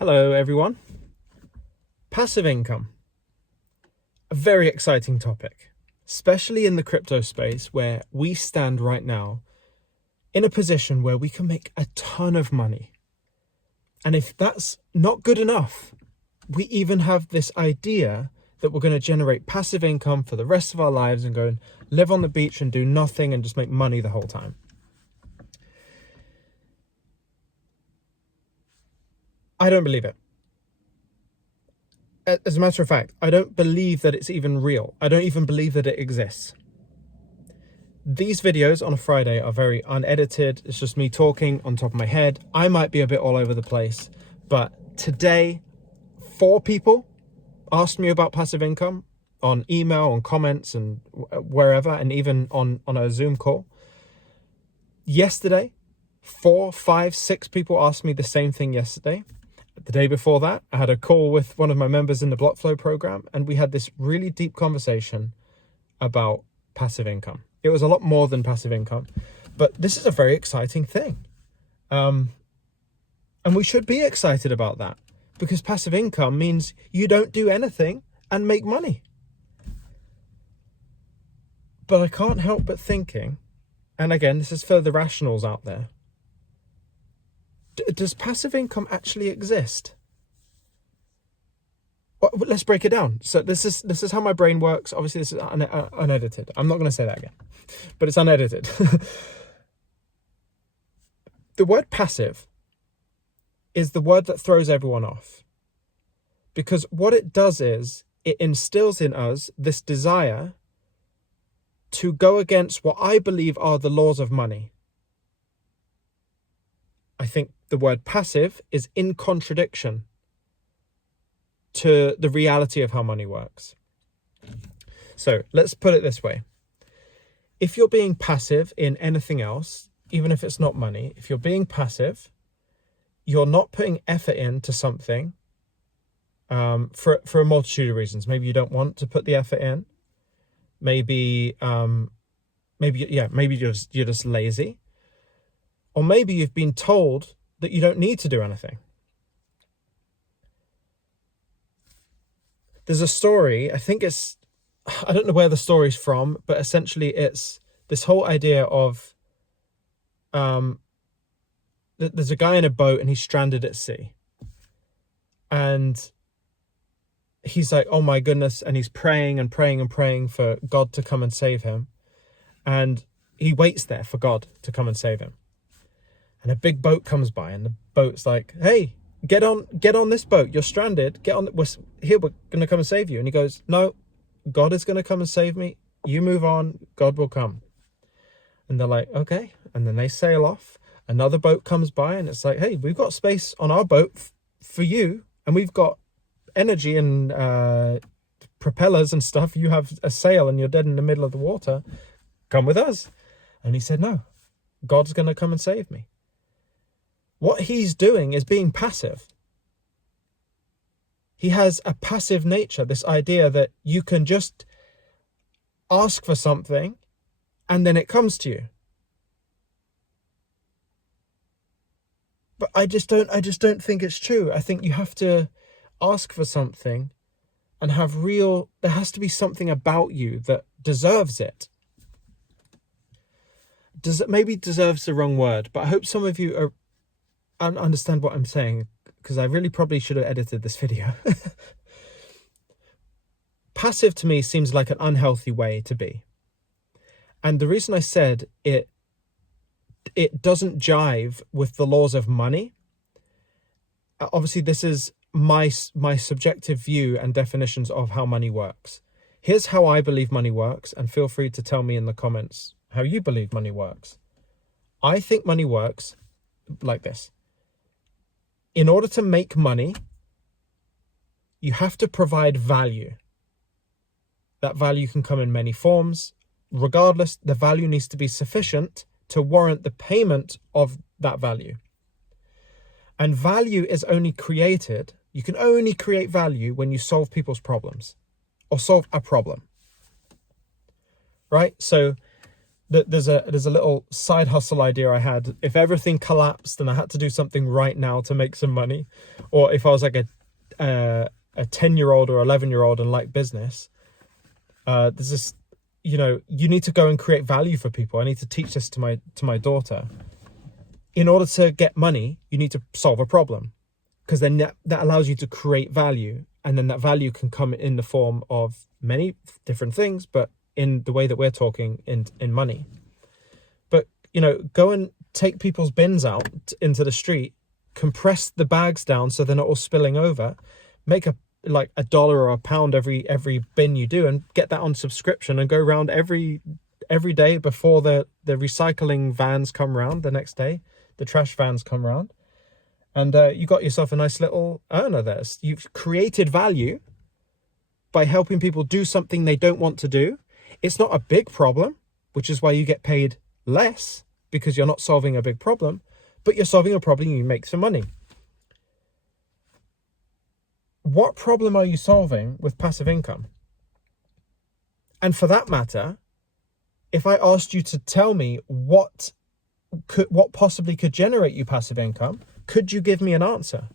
Hello everyone. Passive income. A very exciting topic, especially in the crypto space where we stand right now in a position where we can make a ton of money. And if that's not good enough, we even have this idea that we're going to generate passive income for the rest of our lives and go and live on the beach and do nothing and just make money the whole time. I don't believe it. As a matter of fact, I don't believe that it's even real. I don't even believe that it exists. These videos on a Friday are very unedited. It's just me talking on top of my head. I might be a bit all over the place, but today, 4 people asked me about passive income on email, on comments and wherever, and even on a Zoom call. Yesterday, 4, 5, 6 people asked me the same thing yesterday. The day before that, I had a call with one of my members in the BlockFlow program, and we had this really deep conversation about passive income. It was a lot more than passive income, but this is a very exciting thing. And we should be excited about that because passive income means you don't do anything and make money. But I can't help but thinking, and again, this is for the rationals out there, does passive income actually exist? Well, let's break it down. So this is how my brain works. Obviously, this is unedited. I'm not going to say that again, but it's unedited. The word passive is the word that throws everyone off, because what it does is it instills in us this desire to go against what I believe are the laws of money. I think the word passive is in contradiction to the reality of how money works. So let's put it this way. If you're being passive in anything else, even if it's not money, if you're being passive, you're not putting effort into something for a multitude of reasons. Maybe you don't want to put the effort in. Maybe you're just lazy. Or maybe you've been told that you don't need to do anything. There's a story, I don't know where the story's from, but essentially it's this whole idea of there's a guy in a boat and he's stranded at sea. And he's like, oh my goodness, and he's praying and praying and praying for God to come and save him. And he waits there for God to come and save him. And a big boat comes by, and the boat's like, hey, get on this boat. You're stranded. Get on. We're going to come and save you. And he goes, no, God is going to come and save me. You move on. God will come. And they're like, okay. And then they sail off. Another boat comes by, and it's like, hey, we've got space on our boat for you. And we've got energy and propellers and stuff. You have a sail and you're dead in the middle of the water. Come with us. And he said, no, God's going to come and save me. What he's doing is being passive. He has a passive nature, this idea that you can just ask for something and then it comes to you. But I just don't think it's true. I think you have to ask for something and there has to be something about you that deserves it. Maybe deserves the wrong word, but I hope some of you understand what I'm saying, because I really probably should have edited this video. Passive to me seems like an unhealthy way to be. And the reason I said it doesn't jive with the laws of money. Obviously, this is my subjective view and definitions of how money works. Here's how I believe money works, and feel free to tell me in the comments how you believe money works. I think money works like this. In order to make money, you have to provide value. That value can come in many forms. Regardless, the value needs to be sufficient to warrant the payment of that value. And value is only created, you can only create value when you solve people's problems or solve a problem. Right? So there's a little side hustle idea I had. If everything collapsed and I had to do something right now to make some money, or if I was like a 10-year-old or 11-year-old and like business, there's this, you know, you need to go and create value for people. I need to teach this to my daughter. In order to get money, you need to solve a problem, because then that allows you to create value, and then that value can come in the form of many different things, but in the way that we're talking, in money. But, you know, go and take people's bins out into the street, compress the bags down so they're not all spilling over, make like $1 or £1 every bin you do, and get that on subscription, and go around every day before the recycling vans come round the next day, the trash vans come round, and you got yourself a nice little earner there. You've created value by helping people do something they don't want to do. It's not a big problem, which is why you get paid less, because you're not solving a big problem, but you're solving a problem you make some money. What problem are you solving with passive income? And for that matter, if I asked you to tell me what possibly could generate you passive income, could you give me an answer?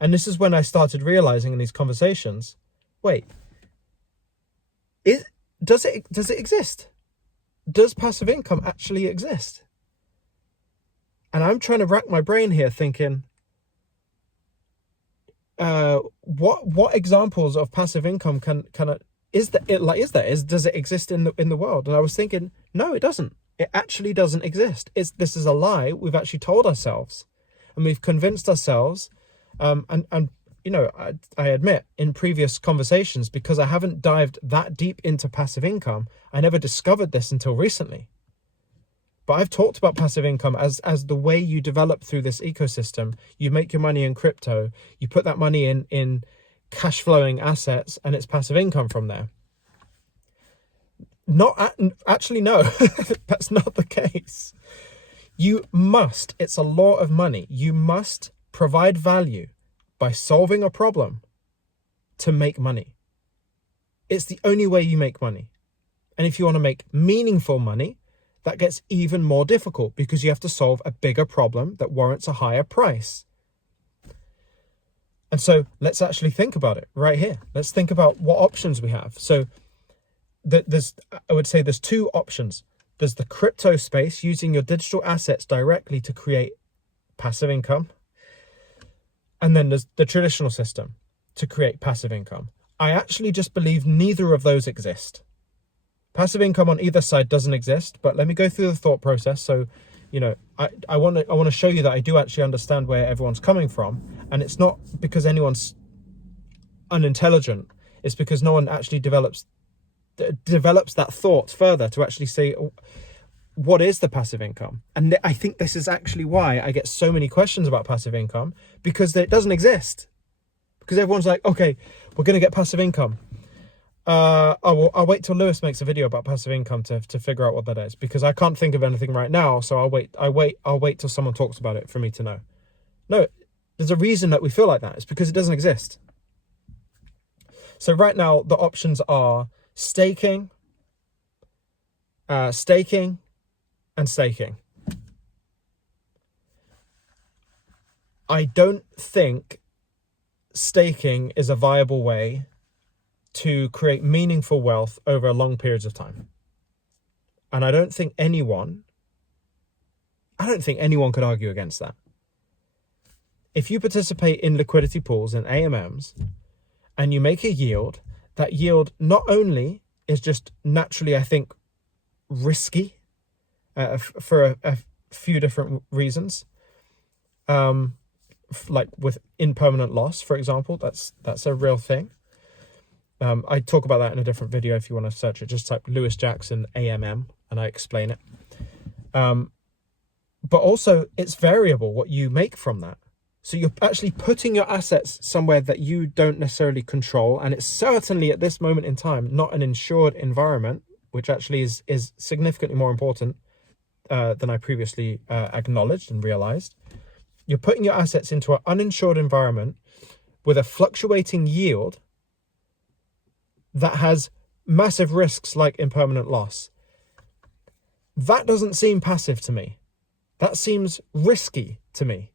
And this is when I started realizing in these conversations, wait, does it exist? Does passive income actually exist? And I'm trying to rack my brain here thinking, what examples of passive income does it exist in the world? And I was thinking, no, it doesn't. It actually doesn't exist. This is a lie we've actually told ourselves, and we've convinced ourselves. And you know, I admit, in previous conversations, because I haven't dived that deep into passive income, I never discovered this until recently. But I've talked about passive income as the way you develop through this ecosystem. You make your money in crypto, you put that money in cash flowing assets, and it's passive income from there. Actually, no, that's not the case. It's a law of money. You must provide value by solving a problem to make money. It's the only way you make money. And if you want to make meaningful money, that gets even more difficult, because you have to solve a bigger problem that warrants a higher price. And so let's actually think about it right here. Let's think about what options we have. So I would say there's two options. There's the crypto space, using your digital assets directly to create passive income. And then there's the traditional system to create passive income. I actually just believe neither of those exist. Passive income on either side doesn't exist, but let me go through the thought process. So, you know, I want to show you that I do actually understand where everyone's coming from, and it's not because anyone's unintelligent. It's because no one actually develops that thought further to actually say, what is the passive income? And I think this is actually why I get so many questions about passive income, because it doesn't exist. Because everyone's like, okay, we're going to get passive income. I'll wait till Lewis makes a video about passive income to figure out what that is, because I can't think of anything right now. So I'll wait till someone talks about it for me to know. No, there's a reason that we feel like that. It's because it doesn't exist. So right now the options are staking, and staking. I don't think staking is a viable way to create meaningful wealth over long periods of time. And I don't think anyone could argue against that. If you participate in liquidity pools and AMMs and you make a yield, that yield not only is just naturally, I think, risky for a few different reasons, like with impermanent loss, for example, that's a real thing. I talk about that in a different video if you want to search it. Just type Lewis Jackson AMM and I explain it. But also it's variable what you make from that. So you're actually putting your assets somewhere that you don't necessarily control. And it's certainly at this moment in time not an insured environment, which actually is significantly more important than I previously acknowledged and realized. You're putting your assets into an uninsured environment with a fluctuating yield that has massive risks like impermanent loss. That doesn't seem passive to me. That seems risky to me.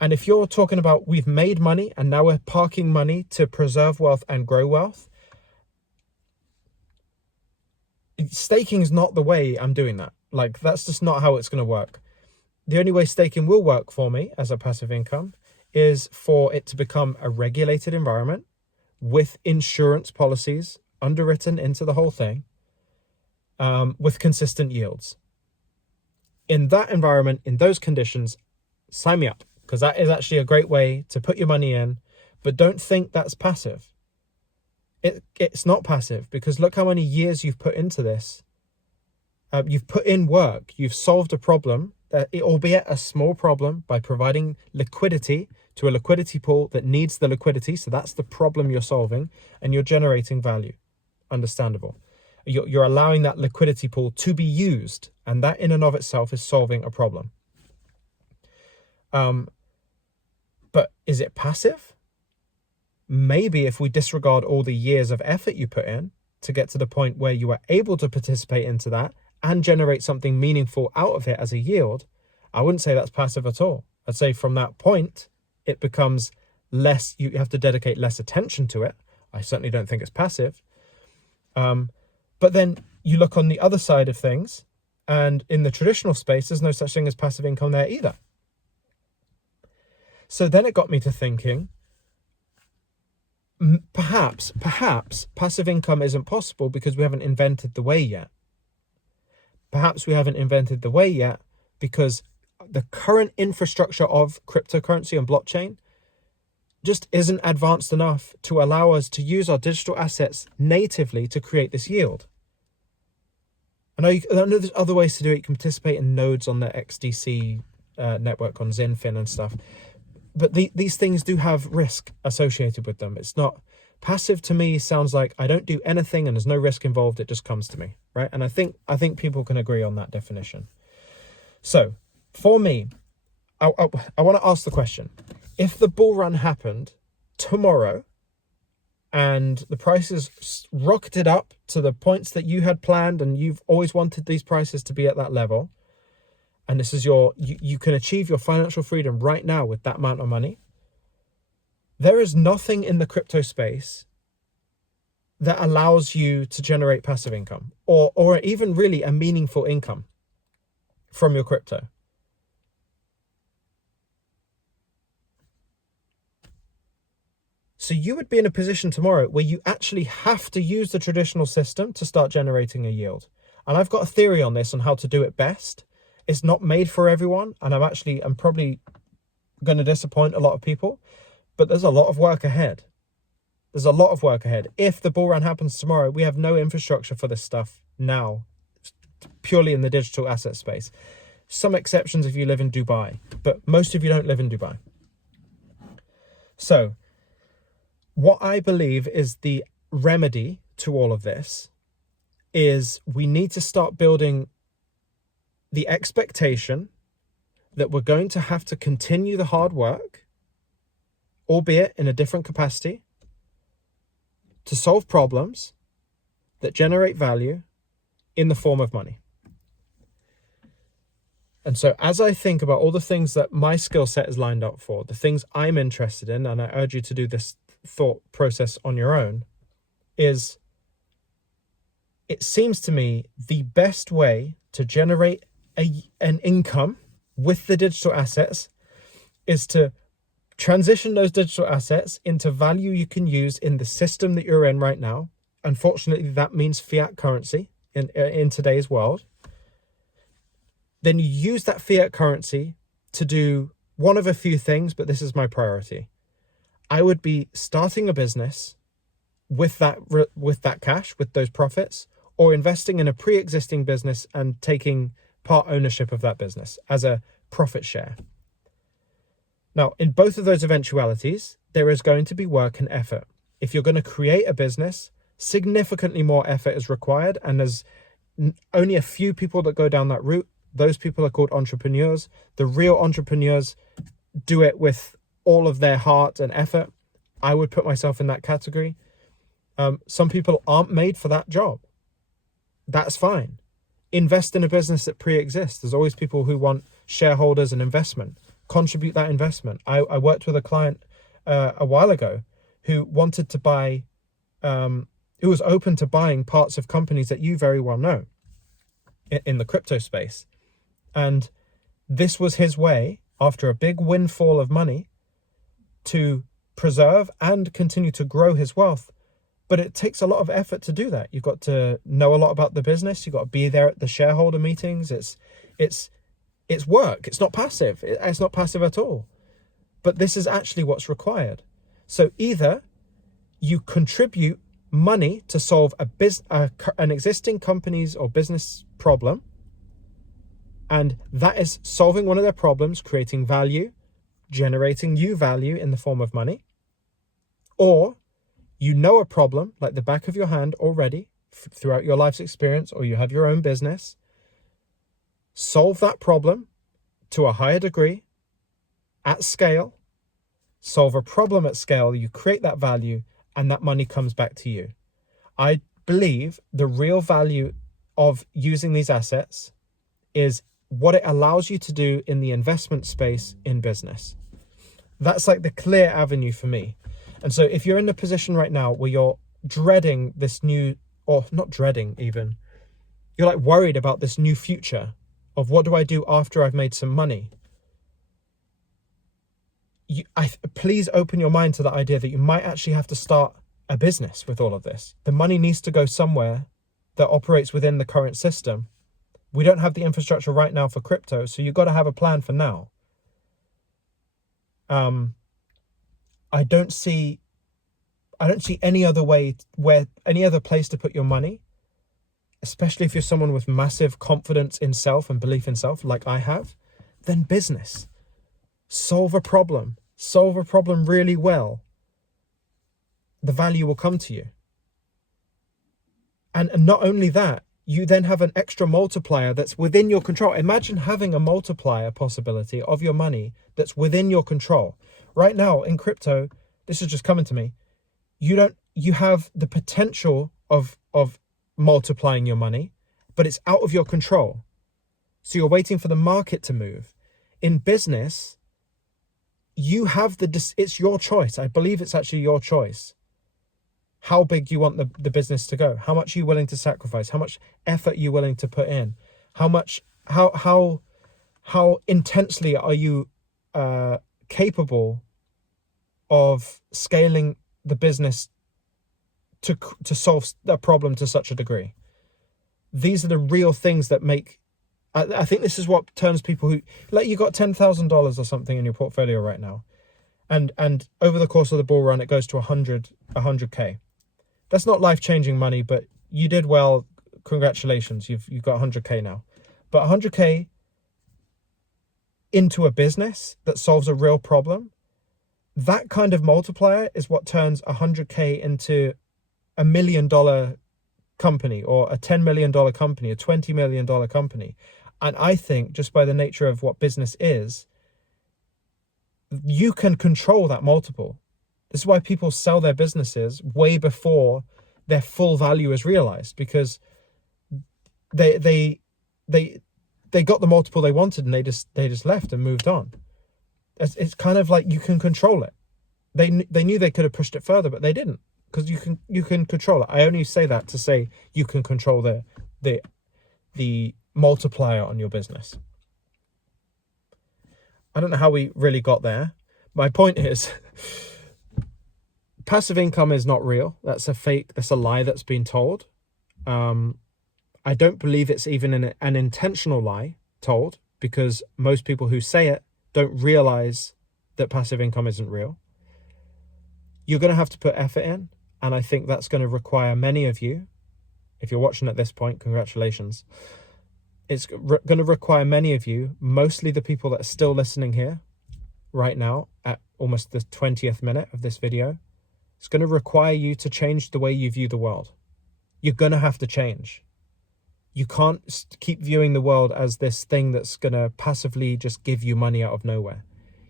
And if you're talking about we've made money and now we're parking money to preserve wealth and grow wealth, staking is not the way I'm doing that. Like, that's just not how it's going to work. The only way staking will work for me as a passive income is for it to become a regulated environment with insurance policies underwritten into the whole thing, with consistent yields. In that environment, in those conditions, sign me up, because that is actually a great way to put your money in. But don't think that's passive. It's not passive, because look how many years you've put into this. You've put in work. You've solved a problem, albeit a small problem, by providing liquidity to a liquidity pool that needs the liquidity. So that's the problem you're solving, and you're generating value. Understandable. You're allowing that liquidity pool to be used, and that in and of itself is solving a problem. But is it passive? Maybe if we disregard all the years of effort you put in to get to the point where you are able to participate into that and generate something meaningful out of it as a yield, I wouldn't say that's passive at all. I'd say from that point, it becomes less, you have to dedicate less attention to it. I certainly don't think it's passive. But then you look on the other side of things, and in the traditional space, there's no such thing as passive income there either. So then it got me to thinking, perhaps passive income isn't possible because we haven't invented the way yet. Perhaps we haven't invented the way yet because the current infrastructure of cryptocurrency and blockchain just isn't advanced enough to allow us to use our digital assets natively to create this yield. I know there's other ways to do it. You can participate in nodes on the XDC network on Zinfin and stuff. But these things do have risk associated with them. It's not passive. To me sounds like I don't do anything and there's no risk involved. It just comes to me, right? And I think people can agree on that definition. So for me, I want to ask the question: if the bull run happened tomorrow and the prices rocketed up to the points that you had planned, and you've always wanted these prices to be at that level, and this is you can achieve your financial freedom right now with that amount of money, there is nothing in the crypto space that allows you to generate passive income or even really a meaningful income from your crypto. So you would be in a position tomorrow where you actually have to use the traditional system to start generating a yield. And I've got a theory on this, on how to do it best. It's not made for everyone, and I'm probably going to disappoint a lot of people, but there's a lot of work ahead. There's a lot of work ahead. If the bull run happens tomorrow, we have no infrastructure for this stuff now, purely in the digital asset space. Some exceptions if you live in Dubai, but most of you don't live in Dubai. So what I believe is the remedy to all of this is we need to start building the expectation that we're going to have to continue the hard work, albeit in a different capacity, to solve problems that generate value in the form of money. And so as I think about all the things that my skill set is lined up for, the things I'm interested in, and I urge you to do this thought process on your own, is it seems to me the best way to generate an income with the digital assets is to transition those digital assets into value you can use in the system that you're in right now. Unfortunately, that means fiat currency in today's world. Then you use that fiat currency to do one of a few things, but this is my priority. I would be starting a business with that cash, with those profits, or investing in a pre-existing business and taking part ownership of that business as a profit share. Now, in both of those eventualities, there is going to be work and effort. If you're going to create a business, significantly more effort is required, and there's only a few people that go down that route. Those people are called entrepreneurs. The real entrepreneurs do it with all of their heart and effort. I would put myself in that category. Some people aren't made for that job. That's fine. invest in a business that pre-exists. There's always people who want shareholders and investment. Contribute that investment. I worked with a client a while ago who wanted to buy, who was open to buying parts of companies that you very well know in the crypto space. And this was his way, after a big windfall of money, to preserve and continue to grow his wealth. But it takes a lot of effort to do that. You've got to know a lot about the business. You've got to be there at the shareholder meetings. It's work. It's not passive. It's not passive at all. But this is actually what's required. So either you contribute money to solve an existing company's or business problem, and that is solving one of their problems, creating value, generating you value in the form of money, or you know a problem like the back of your hand already throughout your life's experience, or you have your own business, solve that problem to a higher degree at scale, solve a problem at scale, you create that value, and that money comes back to you. I believe the real value of using these assets is what it allows you to do in the investment space in business. That's like the clear avenue for me. And so if you're in a position right now where you're dreading this new, or not dreading even, you're like worried about this new future of what do I do after I've made some money, please open your mind to the idea that you might actually have to start a business with all of this. The money needs to go somewhere that operates within the current system. We don't have the infrastructure right now for crypto, so you've got to have a plan for now. I don't see any other way, any other place to put your money, especially if you're someone with massive confidence in self and belief in self, like I have, than business. Solve a problem really well. The value will come to you. And not only that, you then have an extra multiplier that's within your control. Imagine having a multiplier possibility of your money that's within your control. Right now in crypto, this is just coming to me. You have the potential of multiplying your money, but it's out of your control. So you're waiting for the market to move. In business, you have it's your choice. I believe it's actually your choice. How big you want the business to go? How much are you willing to sacrifice? How much effort are you willing to put in? How intensely are you capable of scaling the business to solve that problem to such a degree? These are the real things that make, I think this is what turns people who, like, you got $10,000 or something in your portfolio right now, and over the course of the bull run it goes to 100K. That's not life-changing money, but you did well. Congratulations, you've got 100K now. But 100K into a business that solves a real problem, that kind of multiplier is what turns 100K into $1 million company, or a $10 million company, a $20 million company. And I think just by the nature of what business is, you can control that multiple. This is why people sell their businesses way before their full value is realized, because they got the multiple they wanted and they just left and moved on. It's kind of like you can control it. They knew they could have pushed it further, but they didn't, because you can control it. I only say that to say you can control the multiplier on your business. I don't know how we really got there. My point is, passive income is not real. That's a fake. That's a lie that's been told. I don't believe it's even an intentional lie told, because most people who say it don't realize that passive income isn't real. You're going to have to put effort in, and I think that's going to require many of you. If you're watching at this point, congratulations. It's going to require many of you, mostly the people that are still listening here right now at almost the 20th minute of this video. It's going to require you to change the way you view the world. You're going to have to change. You can't keep viewing the world as this thing that's going to passively just give you money out of nowhere.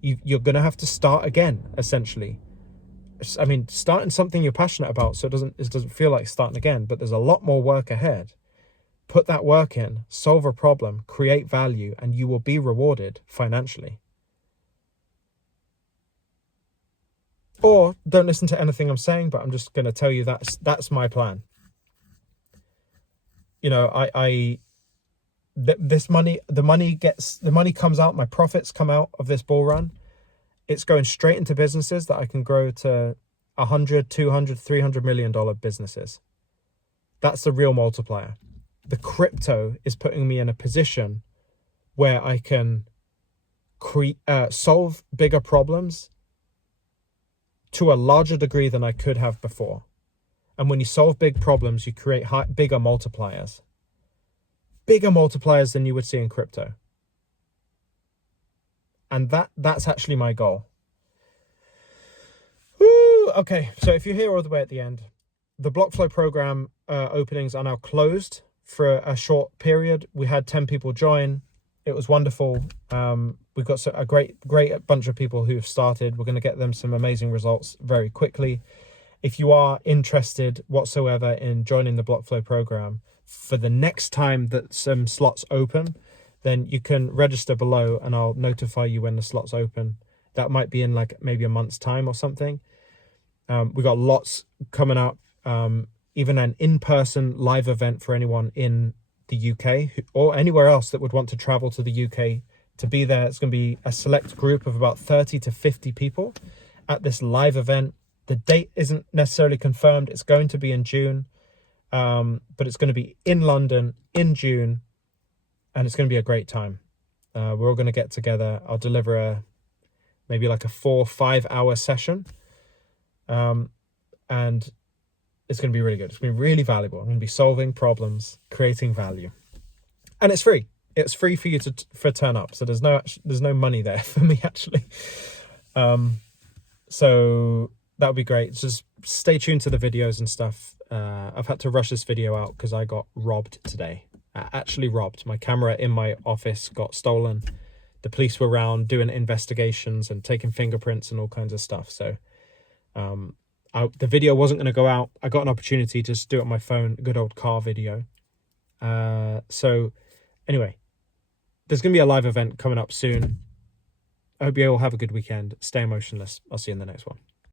You're going to have to start again, essentially. I mean, starting something you're passionate about, so it doesn't feel like starting again, but there's a lot more work ahead. Put that work in, solve a problem, create value, and you will be rewarded financially. Or don't listen to anything I'm saying, but I'm just going to tell you that's my plan. You know, the money comes out, my profits come out of this bull run. It's going straight into businesses that I can grow to 100, 200, $300 million businesses. That's the real multiplier. The crypto is putting me in a position where I can solve bigger problems to a larger degree than I could have before. And when you solve big problems, you create bigger multipliers. Bigger multipliers than you would see in crypto. And that's actually my goal. Woo! Okay, so if you're here all the way at the end, the BlockFlow program openings are now closed for a short period. We had 10 people join. It was wonderful. We've got a great bunch of people who have started. We're going to get them some amazing results very quickly. If you are interested whatsoever in joining the BlockFlow program, for the next time that some slots open, then you can register below and I'll notify you when the slots open. That might be in like maybe a month's time or something. We got lots coming up, even an in-person live event for anyone in the UK or anywhere else that would want to travel to the UK to be there. It's going to be a select group of about 30 to 50 people at this live event. The date isn't necessarily confirmed. It's going to be in June, but it's going to be in London in June, and it's going to be a great time. We're all going to get together. I'll deliver maybe like a 4-5 hour session, and it's going to be really good. It's going to be really valuable. I'm going to be solving problems, creating value, and it's free. It's free for you to turn up. So there's no money there for me actually. So that would be great. Just stay tuned to the videos and stuff. I've had to rush this video out because I got robbed today. Actually robbed. My camera in my office got stolen. The police were around doing investigations and taking fingerprints and all kinds of stuff. So the video wasn't going to go out. I got an opportunity to just do it on my phone, a good old car video. So anyway, there's going to be a live event coming up soon. I hope you all have a good weekend. Stay emotionless. I'll see you in the next one.